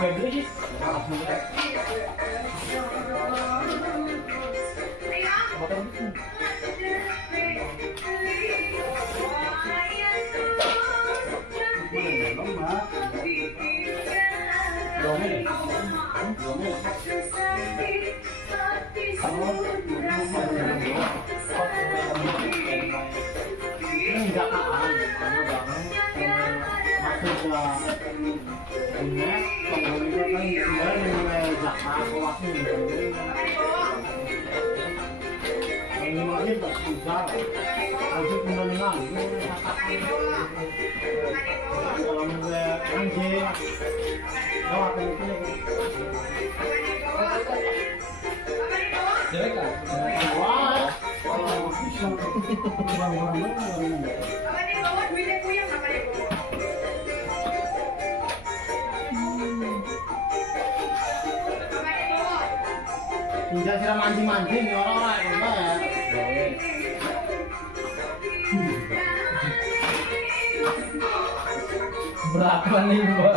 dulu sih. Tinggal kira mancing-mancing orang-orang ya. Berapa nih, Mbak?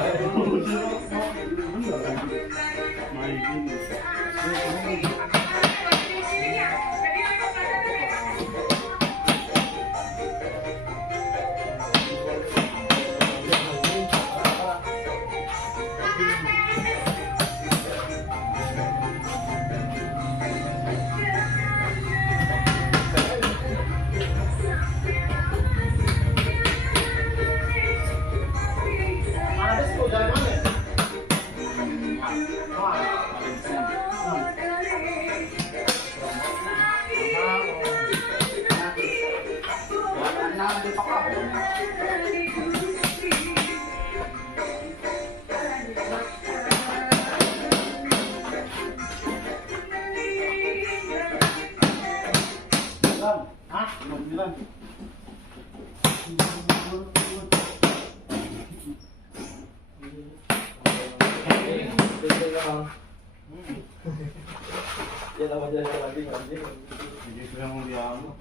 Ya namanya lagi ngaji. Jadi sudah mau diambil.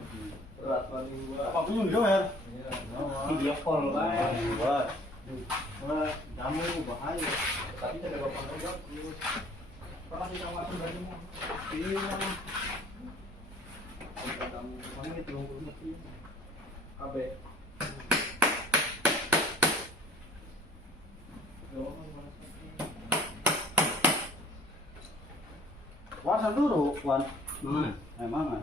Berat paling gua. Apa punya video ya? Video call lah. Wah, kamu bahaya. Tapi tidak apa-apa juga. Pernah kita waktu dari mana? Iya. Kamu mana itu mesti KB. Wasan dulu, Wan. Mana? Mana?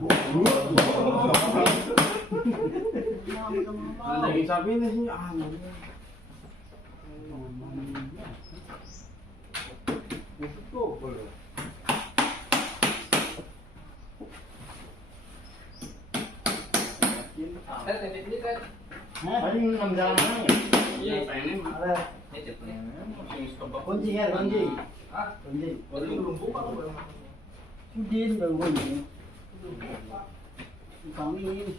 Daging sapi ini sih itu boleh. Tadi 6 jalan mana ya? Iya, ini ada. Kunci ya, kunci. Kunci. Baru lumpuh apa belum? Sudin baru ini. Kami.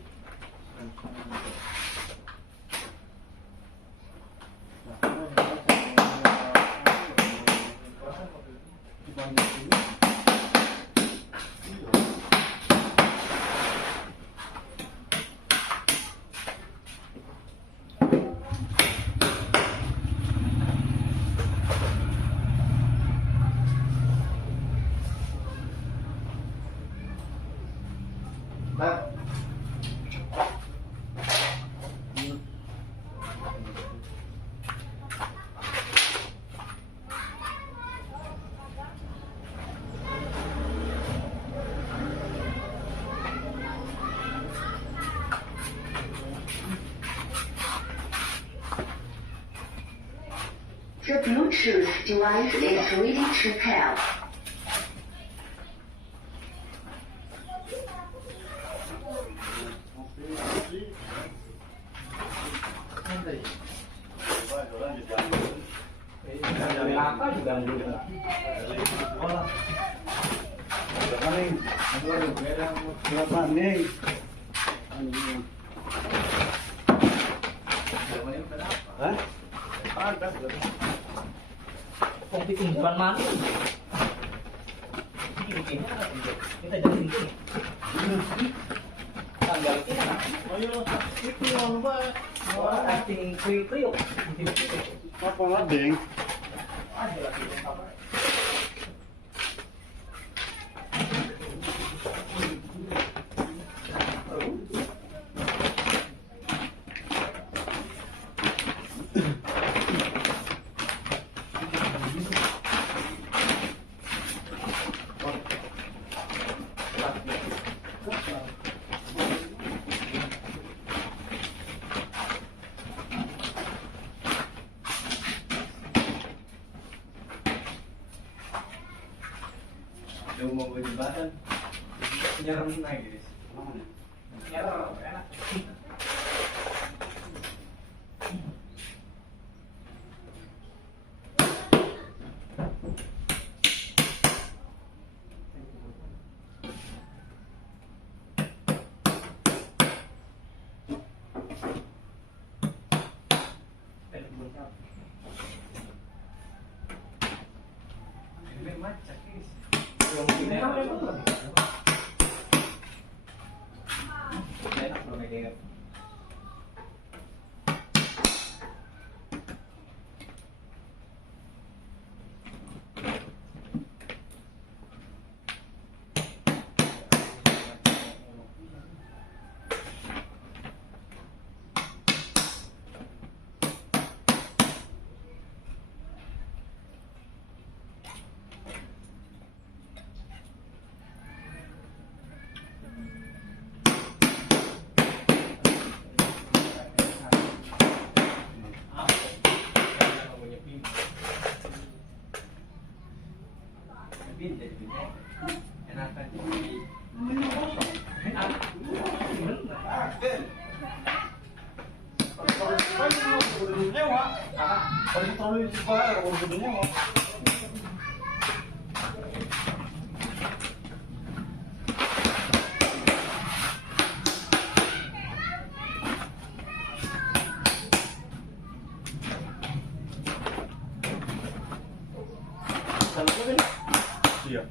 The Bluetooth device is ready to pair. Kok bikin bukan mana? Bikin kita jadi ini. Tanggal kita. Ayo, itu yang apa? Acting kriuk. Apa ngadeng? Ada lagi apa? Yung mau jembatan nyerem lagi guys. Nyerem enak. Iya.